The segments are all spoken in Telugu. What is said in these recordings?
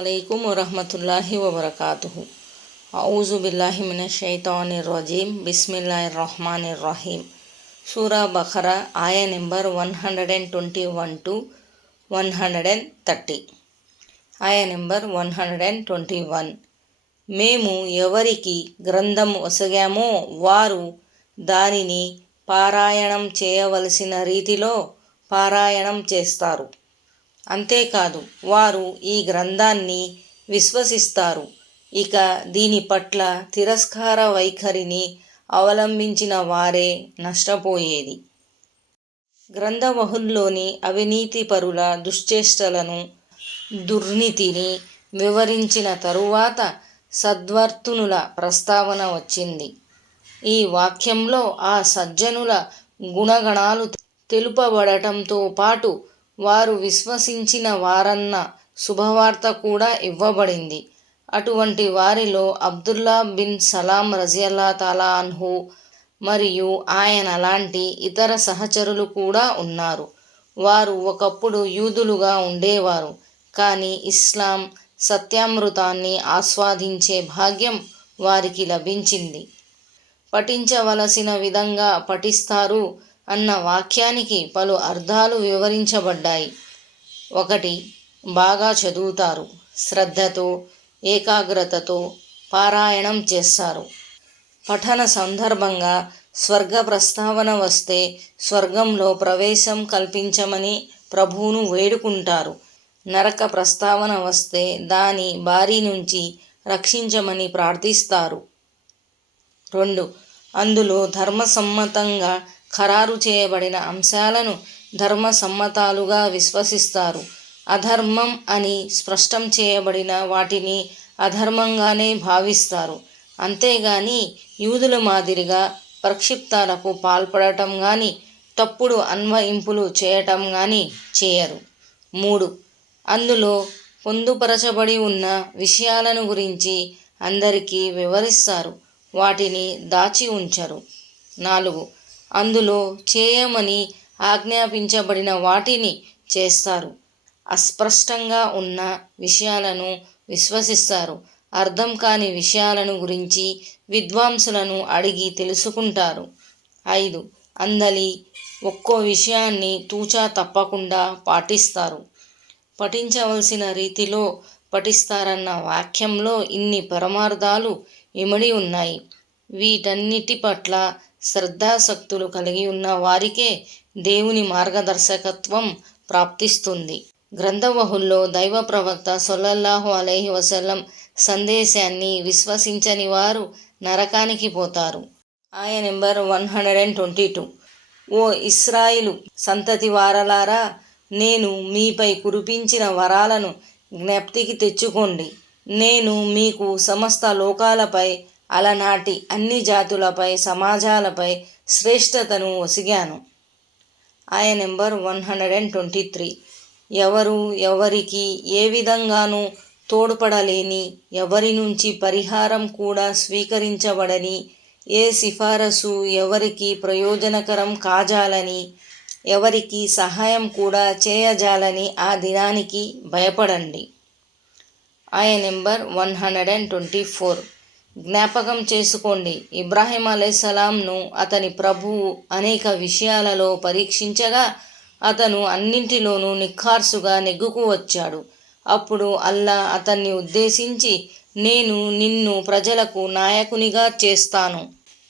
अस्सलामुअलैकुम वरहमतुल्लाहि वबरकातुहु। औज़ु बिल्लाहि मिनश शैतानिर रजीम। बिस्मिल्लाहिर्रहमानिर्रहीम। सूरा बखरा आया నెంబర్ 121 to 130. ఆయా నెంబర్ 121. మేము ఎవరికి గ్రంథం ఒసగామో వారు దానిని పారాయణం చేయవలసిన రీతిలో పారాయణం చేస్తారు. అంతేకాదు వారు ఈ గ్రంథాన్ని విశ్వసిస్తారు. ఇక దీని పట్ల తిరస్కార వైఖరిని అవలంబించిన వారే నష్టపోయేది. గ్రంథవహుల్లోని అవినీతిపరుల దుశ్చేష్టలను, దుర్నీతిని వివరించిన తరువాత సద్వర్తనుల ప్రస్తావన వచ్చింది. ఈ వాక్యంలో ఆ సజ్జనుల గుణగణాలు తెలుపబడటంతో పాటు వారు విశ్వసించిన వారన్న శుభవార్త కూడా ఇవ్వబడింది. అటువంటి వారిలో అబ్దుల్లా బిన్ సలాం రజియల్లాహు తాలా అన్హు మరియు ఆయన లాంటి ఇతర సహచరులు కూడా ఉన్నారు. వారు ఒకప్పుడు యూదులుగా ఉండేవారు, కానీ ఇస్లాం సత్యామృతాన్ని ఆస్వాదించే భాగ్యం వారికి లభించింది. పఠించవలసిన విధంగా పఠిస్తారు అన్న వాక్యానికి పలు అర్థాలు వివరించబడ్డాయి. 1. బాగా చదువుతారు, శ్రద్ధతో, ఏకాగ్రతతో పారాయణం చేస్తారు. పఠన సందర్భంగా స్వర్గ ప్రస్తావన వస్తే స్వర్గంలో ప్రవేశం కల్పించమని ప్రభువును వేడుకుంటారు. నరక ప్రస్తావన వస్తే దాని బారి నుంచి రక్షించమని ప్రార్థిస్తారు. 2. అందులో ధర్మసమ్మతంగా ఖరారు చేయబడిన అంశాలను ధర్మసమ్మతాలుగా విశ్వసిస్తారు. అధర్మం అని స్పష్టం చేయబడిన వాటిని అధర్మంగానే భావిస్తారు. అంతేగాని యూదుల మాదిరిగా ప్రక్షిప్తాలకు పాల్పడటం కానీ, తప్పుడు అన్వయింపులు చేయటం కానీ చేయరు. 3. అందులో పొందుపరచబడి ఉన్న విషయాలను గురించి అందరికీ వివరిస్తారు, వాటిని దాచి ఉంచరు. 4. అందులో చేయమని ఆజ్ఞాపించబడిన వాటిని చేస్తారు. అస్పష్టంగా ఉన్న విషయాలను విశ్వసిస్తారు. అర్థం కాని విషయాలను గురించి విద్వాంసులను అడిగి తెలుసుకుంటారు. 5. అందలి ఒక్కో విషయాన్ని తూచా తప్పకుండా పాటిస్తారు. పఠించవలసిన రీతిలో పఠిస్తారన్న వాక్యంలో ఇన్ని పరమార్థాలు ఇమిడి ఉన్నాయి. వీటన్నిటి పట్ల శ్రద్ధాసక్తులు కలిగి ఉన్న వారికే దేవుని మార్గదర్శకత్వం ప్రాప్తిస్తుంది. గ్రంథవహుల్లో దైవ ప్రవక్త సల్లల్లాహు అలైహి వసల్లం సందేశాన్ని విశ్వసించని వారు నరకానికి పోతారు. ఆయా నెంబర్ 122. ఓ ఇశ్రాయిలు సంతతి వారలారా, నేను మీపై కురిపించిన వరాలను జ్ఞప్తికి తెచ్చుకోండి. నేను మీకు సమస్త లోకాలపై, అలనాటి అన్ని జాతులపై, సమాజాలపై శ్రేష్టతను ఒసిగాను. ఆయా నెంబర్ 123. ఎవరు ఎవరికి ఏ విధంగానూ తోడ్పడలేని, ఎవరి నుంచి పరిహారం కూడా స్వీకరించబడని, ఏ సిఫారసు ఎవరికి ప్రయోజనకరం కాజాలని, ఎవరికి సహాయం కూడా చేయజాలని ఆ దినానికి భయపడండి. ఆయా నెంబర్ 124. జ్ఞాపకం చేసుకోండి, ఇబ్రాహీం అలైహిస్సలాంను అతని ప్రభువు అనేక విషయాలలో పరీక్షించగా అతను అన్నింటిలోనూ నిఖార్సుగా నెగ్గుకు వచ్చాడు. అప్పుడు అల్లా అతన్ని ఉద్దేశించి, నేను నిన్ను ప్రజలకు నాయకునిగా చేస్తాను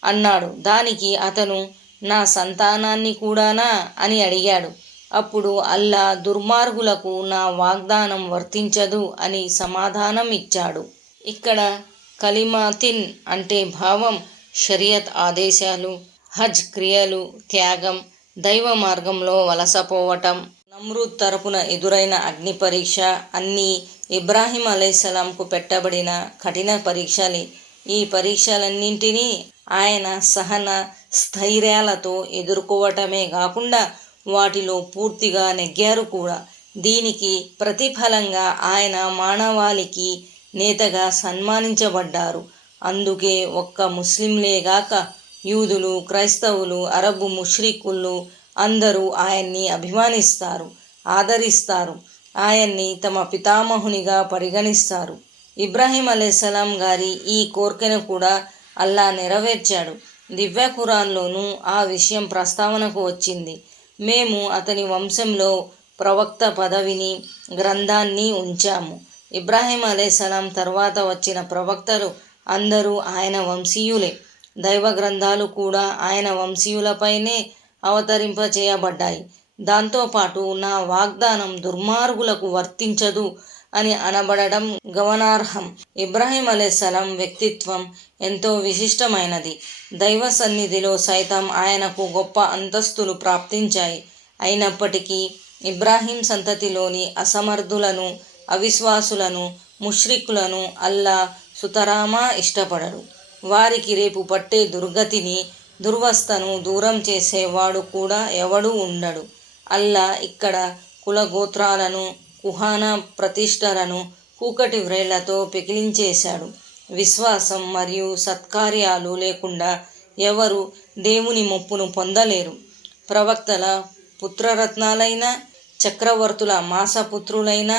అన్నాడు. దానికి అతను, నా సంతానాన్ని కూడానా అని అడిగాడు. అప్పుడు అల్లా దుర్మార్గులకు నా వాగ్దానం వర్తించదు అని సమాధానం ఇచ్చాడు. ఇక్కడ కలిమాతిన్ అంటే భావం షరియత్ ఆదేశాలు, హజ్ క్రియలు, త్యాగం, దైవ మార్గంలో వలసపోవటం, నమ్రూద్ తరపున ఎదురైన అగ్ని పరీక్ష అన్నీ ఇబ్రాహీం అలైహిస్సలాంకు పెట్టబడిన కఠిన పరీక్షలే. ఈ పరీక్షలన్నింటినీ ఆయన సహన స్థైర్యాలతో ఎదుర్కోవటమే కాకుండా వాటిలో పూర్తిగా నెగ్గారు కూడా. దీనికి ప్రతిఫలంగా ఆయన మానవాళికి నేతగా సన్మానించబడ్డారు. అందుకే ఒక్క ముస్లింలేగాక యూదులు, క్రైస్తవులు, అరబు ముష్రికులు అందరూ ఆయన్ని అభిమానిస్తారు, ఆదరిస్తారు. ఆయన్ని తమ పితామహునిగా పరిగణిస్తారు. ఇబ్రాహీం అలైహిస్సలాం గారి ఈ కోర్కెను కూడా అల్లా నెరవేర్చాడు. దివ్య ఖురాన్లోనూ ఆ విషయం ప్రస్తావనకు వచ్చింది. మేము అతని వంశంలో ప్రవక్త పదవిని, గ్రంథాన్ని ఉంచాము. ఇబ్రాహీం అలైహిస్సలాం తర్వాత వచ్చిన ప్రవక్తలు అందరూ ఆయన వంశీయులే. దైవ గ్రంథాలు కూడా ఆయన వంశీయులపైనే అవతరింపచేయబడ్డాయి. దాంతోపాటు నా వాగ్దానం దుర్మార్గులకు వర్తించదు అని అనబడడం గమనార్హం. ఇబ్రాహీం అలైహిస్సలాం వ్యక్తిత్వం ఎంతో విశిష్టమైనది. దైవ సన్నిధిలో సైతం ఆయనకు గొప్ప అంతస్తులు ప్రాప్తించాయి. అయినప్పటికీ ఇబ్రాహీం సంతతిలోని అసమర్థులను, అవిశ్వాసులను, ముష్రికులను అల్లా సుతరామా ఇష్టపడడు. వారికి రేపు పట్టే దుర్గతిని, దుర్వస్థను దూరం చేసేవాడు కూడా ఎవడూ ఉండడు. అల్లా ఇక్కడ కులగోత్రాలను, కుహాన ప్రతిష్టలను కూకటి వ్రేళ్లతో పెకిలించేశాడు. విశ్వాసం మరియు సత్కార్యాలు లేకుండా ఎవరు దేవుని మొప్పును పొందలేరు. ప్రవక్తల పుత్రరత్నాలైన, చక్రవర్తుల మాసపుత్రులైన,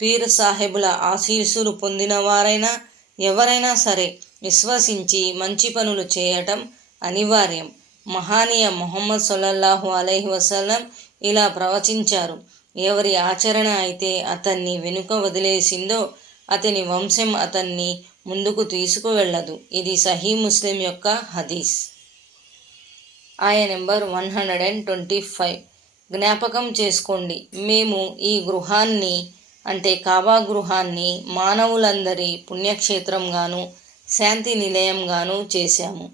పీర్ సాహెబుల ఆశీస్సులు పొందినవారైనా ఎవరైనా సరే విశ్వసించి మంచి పనులు చేయటం అనివార్యం. మహానీయ ముహమ్మద్ సల్లల్లాహు అలైహి వసల్లం ఇలా ప్రవచించారు: ఎవరి ఆచరణ అయితే అతన్ని వెనుక వదిలేసిందో అతని వంశం అతన్ని ముందుకు తీసుకువెళ్ళదు. ఇది సహీ ముస్లిం యొక్క హదీస్. ఆయ నెంబర్ 125. జ్ఞాపకం చేసుకోండి, మేము ఈ గృహాన్ని అంటే కాబా గృహాన్ని మానవులందరి పుణ్యక్షేత్రంగాను, శాంతి నిలయంగాను చేశాము.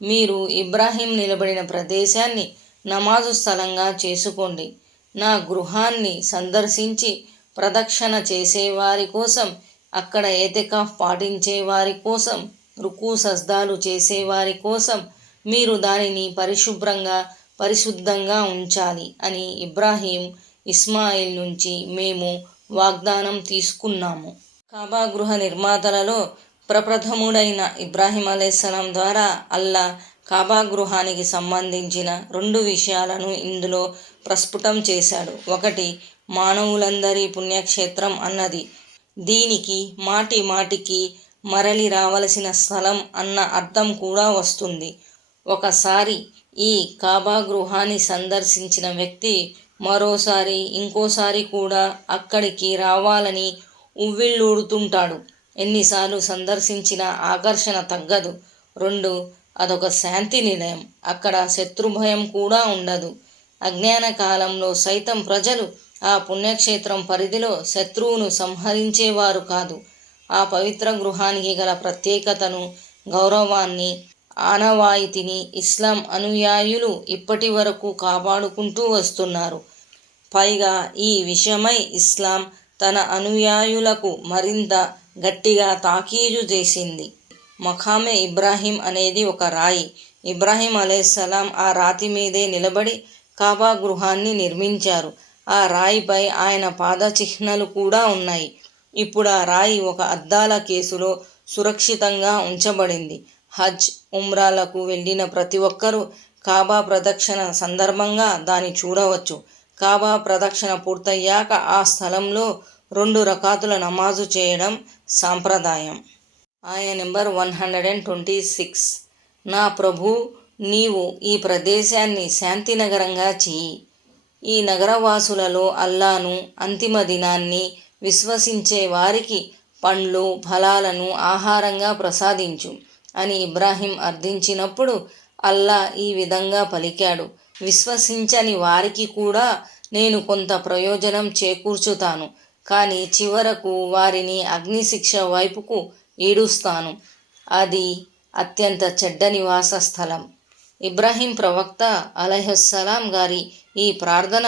మీరు ఇబ్రాహీం నిలబడిన ప్రదేశాన్ని నమాజు స్థలంగా చేసుకోండి. నా గృహాన్ని సందర్శించి ప్రదక్షిణ చేసేవారి కోసం, అక్కడ ఏతికాఫ్ పాటించేవారి కోసం, రుకు సజ్దాలు చేసేవారి కోసం మీరు దానిని పరిశుద్ధంగా ఉంచాలి అని ఇబ్రాహీం, ఇస్మాయిల్ నుంచి మేము వాగ్దానం తీసుకున్నాము. కాబా గృహ నిర్మాతలలో ప్రప్రథముడైన ఇబ్రాహీం అలైహిస్సలాం ద్వారా అల్లా కాబా గృహానికి సంబంధించిన 2 విషయాలను ఇందులో ప్రస్ఫుటం చేశాడు. ఒకటి, మానవులందరి పుణ్యక్షేత్రం అన్నది. దీనికి మాటి మాటికి మరలి రావలసిన స్థలం అన్న అర్థం కూడా వస్తుంది. ఒకసారి ఈ కాబా గృహాన్ని సందర్శించిన వ్యక్తి మరోసారి, ఇంకోసారి కూడా అక్కడికి రావాలని ఉవ్విళ్ళూరుతుంటాడు. ఎన్నిసార్లు సందర్శించిన ఆకర్షణ తగ్గదు. 2, అదొక శాంతి నిలయం. అక్కడ శత్రుభయం కూడా ఉండదు. అజ్ఞాన కాలంలో సైతం ప్రజలు ఆ పుణ్యక్షేత్రం పరిధిలో శత్రువును సంహరించేవారు కాదు. ఆ పవిత్ర గృహానికి గల ప్రత్యేకతను, గౌరవాన్ని, ఆనవాయితీని ఇస్లాం అనుయాయులు ఇప్పటి వరకు కాపాడుకుంటూ వస్తున్నారు. పైగా ఈ విషయమై ఇస్లాం తన అనుయాయులకు మరింత గట్టిగా తాకీదు చేసింది. మఖామే ఇబ్రాహీం అనేది ఒక రాయి. ఇబ్రాహీం అలైహిస్సలాం ఆ రాతి మీదే నిలబడి కాబా గృహాన్ని నిర్మించారు. ఆ రాయిపై ఆయన పాదచిహ్నాలు కూడా ఉన్నాయి. ఇప్పుడు ఆ రాయి ఒక అద్దాల కేసులో సురక్షితంగా ఉంచబడింది. హజ్, ఉమ్రాలకు వెళ్ళిన ప్రతి ఒక్కరూ కాబా ప్రదక్షిణ సందర్భంగా దాన్ని చూడవచ్చు. కాబా ప్రదక్షిణ పూర్తయ్యాక ఆ స్థలంలో 2 రకాతుల నమాజు చేయడం సాంప్రదాయం. ఆయ నెంబర్ 126. నా ప్రభూ, నీవు ఈ ప్రదేశాన్ని శాంతినగరంగా చెయ్యి. ఈ నగరవాసులలో అల్లాను, అంతిమ దినాన్ని విశ్వసించే వారికి పండ్లు, ఫలాలను ఆహారంగా ప్రసాదించు అని ఇబ్రాహీం అర్థించినప్పుడు అల్లా ఈ విధంగా పలికాడు: విశ్వసించని వారికి కూడా నేను కొంత ప్రయోజనం చేకూర్చుతాను, కానీ చివరకు వారిని అగ్నిశిక్ష వైపుకు ఈడుస్తాను. అది అత్యంత చెడ్డ నివాస స్థలం. ఇబ్రాహీం ప్రవక్త అలైహిస్సలాం గారి ఈ ప్రార్థన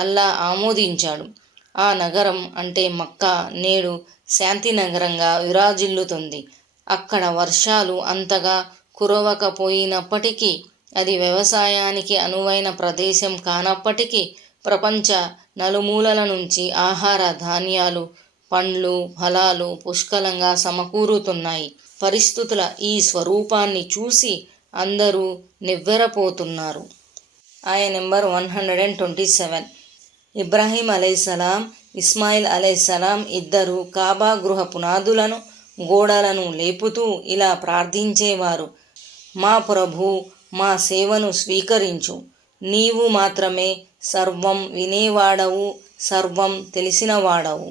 అల్లా ఆమోదించాడు. ఆ నగరం అంటే మక్కా నేడు శాంతి నగరంగా విరాజిల్లుతుంది. అక్కడ వర్షాలు అంతగా కురవకపోయినప్పటికీ, అది వ్యవసాయానికి అనువైన ప్రదేశం కానప్పటికీ ప్రపంచ నలుమూలల నుంచి ఆహార ధాన్యాలు, పండ్లు, ఫలాలు పుష్కలంగా సమకూరుతున్నాయి. పరిస్థితుల ఈ స్వరూపాన్ని చూసి అందరూ నివ్వెరపోతున్నారు. ఆయ నెంబర్ 127. ఇబ్రాహీం అలైహిస్సలాం ఇస్మాయిల్ అలైహిస్సలాం ఇద్దరు కాబా గృహ పునాదులను గోడలను లేపుతూ ఇలా ప్రార్థించేవారు: మా ప్రభూ, మా సేవను స్వీకరించు. నీవు మాత్రమే సర్వం వినేవాడవు, సర్వం తెలిసినవాడవు.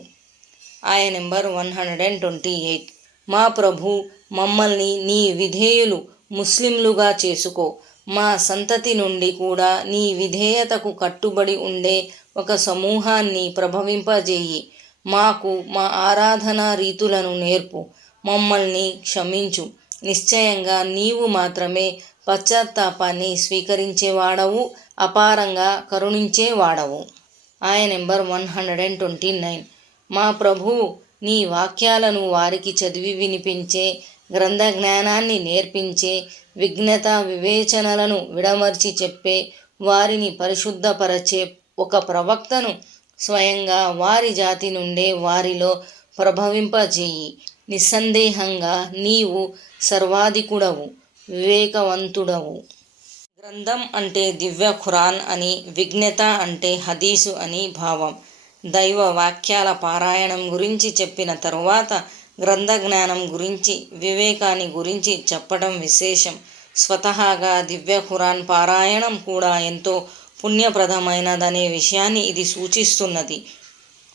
ఆయ నెంబర్ 128. మా ప్రభూ, మమ్మల్ని నీ విధేయులు ముస్లింలుగా చేసుకో. మా సంతతి నుండి కూడా నీ విధేయతకు కట్టుబడి ఉండే ఒక సమూహాన్ని ప్రభవింపజేయి. మాకు మా ఆరాధనా రీతులను నేర్పు. మమ్మల్ని క్షమించు. నిశ్చయంగా నీవు మాత్రమే పశ్చాత్తాపాన్ని స్వీకరించేవాడవు, అపారంగా కరుణించేవాడవు. ఆయ నెంబర్ 129. మా ప్రభూ, నీ వాక్యాలను వారికి చదివి వినిపించే, గ్రంథ జ్ఞానాన్ని నేర్పించే, విజ్ఞత వివేచనలను విడమర్చి చెప్పే, వారిని పరిశుద్ధపరచే ఒక ప్రవక్తను స్వయంగా వారి జాతి నుండే వారిలో ప్రభవింపజేయి. నిస్సందేహంగా నీవు సర్వాధికుడవు, వివేకవంతుడవు. గ్రంథం అంటే దివ్య ఖురాన్ అని, విజ్ఞత అంటే హదీసు అని భావం. దైవ వాక్యాల పారాయణం గురించి చెప్పిన తరువాత గ్రంథ జ్ఞానం గురించి, వివేకాన్ని గురించి చెప్పడం విశేషం. స్వతహాగా దివ్య ఖురాన్ పారాయణం కూడా ఎంతో పుణ్యప్రదమైనదనే విషయాన్ని ఇది సూచిస్తున్నది.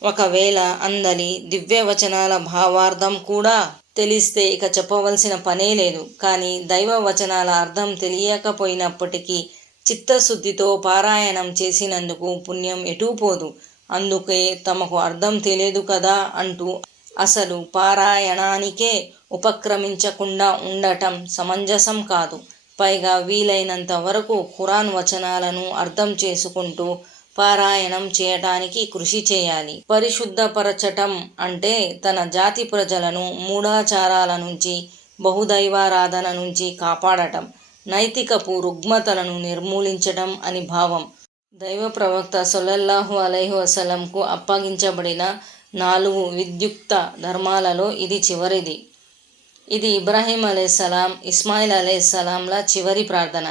ఒకవేళ అందలి దివ్యవచనాల భావార్థం కూడా తెలిస్తే ఇక చెప్పవలసిన పనే లేదు. కానీ దైవ వచనాల అర్థం తెలియకపోయినప్పటికీ చిత్తశుద్ధితో పారాయణం చేసినందుకు పుణ్యం ఎటూపోదు. అందుకే తమకు అర్థం తెలియదు కదా అంటూ అసలు పారాయణానికే ఉపక్రమించకుండా ఉండటం సమంజసం కాదు. పైగా వీలైనంత వరకు ఖురాన్ వచనాలను అర్థం చేసుకుంటూ పారాయణం చేయటానికి కృషి చేయాలి. పరిశుద్ధపరచటం అంటే తన జాతి ప్రజలను మూఢాచారాల నుంచి, బహుదైవారాధన నుంచి కాపాడటం, నైతికపు రుగ్మతలను నిర్మూలించటం అని భావం. దైవ ప్రవక్త సల్లల్లాహు అలైహి వసల్లంకు అప్పగించబడిన 4 విద్యుక్త ధర్మాలలో ఇది చివరిది. ఇది ఇబ్రాహీం అలైహిస్సలాం, ఇస్మాయిల్ అలైహిస్సలాంల చివరి ప్రార్థన.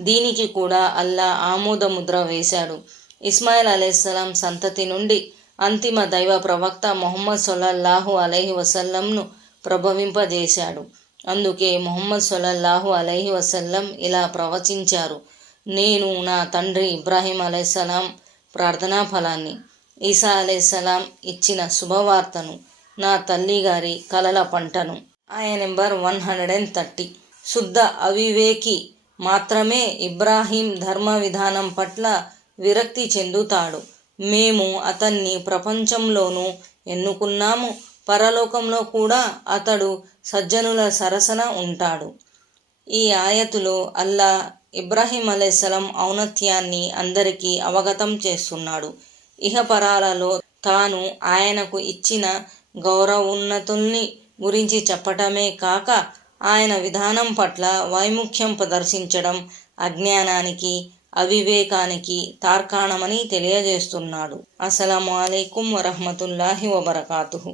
దీనికి కూడా అల్లా ఆమోదముద్ర వేశాడు. ఇస్మాయిల్ అలైహిస్సలాం సంతతి నుండి అంతిమ దైవ ప్రవక్త ముహమ్మద్ సల్లల్లాహు అలైహి వసల్లంను ప్రభవింపజేశాడు. అందుకే ముహమ్మద్ సల్లల్లాహు అలైహి వసల్లం ఇలా ప్రవచించారు: నేను నా తండ్రి ఇబ్రాహీం అలైహిస్సలాం ప్రార్థనా ఫలాన్ని, ఈసా అలైహిస్సలాం ఇచ్చిన శుభవార్తను, నా తల్లిగారి కలల పంటను. ఆయ నెంబర్ 130. శుద్ధ అవివేకి మాత్రమే ఇబ్రాహీం ధర్మ విధానం పట్ల విరక్తి చెందుతాడు. మేము అతన్ని ప్రపంచంలోనూ ఎన్నుకున్నాము, పరలోకంలో కూడా అతడు సజ్జనుల సరసన ఉంటాడు. ఈ ఆయతులో అల్లా ఇబ్రాహీం అలైహిస్సలాం ఔన్నత్యాన్ని అందరికీ అవగతం చేస్తున్నాడు. ఇహపరాలలో తాను ఆయనకు ఇచ్చిన గౌరవోన్నతుల్ని గురించి చెప్పటమే కాక ఆయన విధానం పట్ల వైముఖ్యం ప్రదర్శించడం అజ్ఞానానికి, అవివేకానికి తార్కాణమని తెలియజేస్తున్నాడు. అస్సలాము అలైకుం వరహ్మతుల్లాహి వబరకాతుహు.